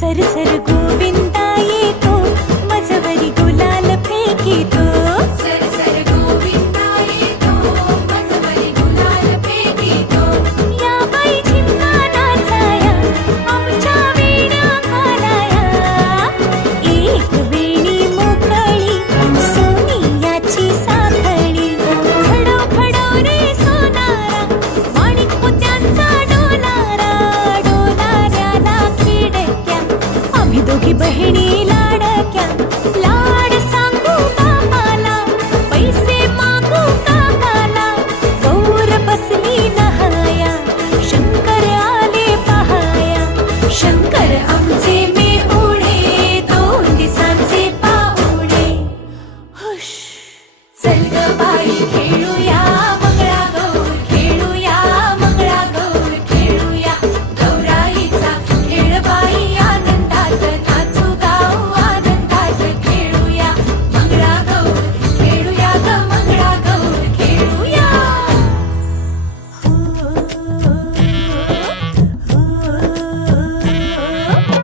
सरसर गोविंदा येतो मजवरी गुलाल फेकितो सरसर गोविंदा येतो मजवरी गुलाल फेकितो या बाई झिम्मा नाचाया आमच्या वेण्या घालाया एक वेणी मोकळी सोनियाची साखळी खडो खडो रे सोनारा माणिक मोत्यांचा डोलारा डोलाऱ्याला खिडक्या आम्ही दोघी बहिणीला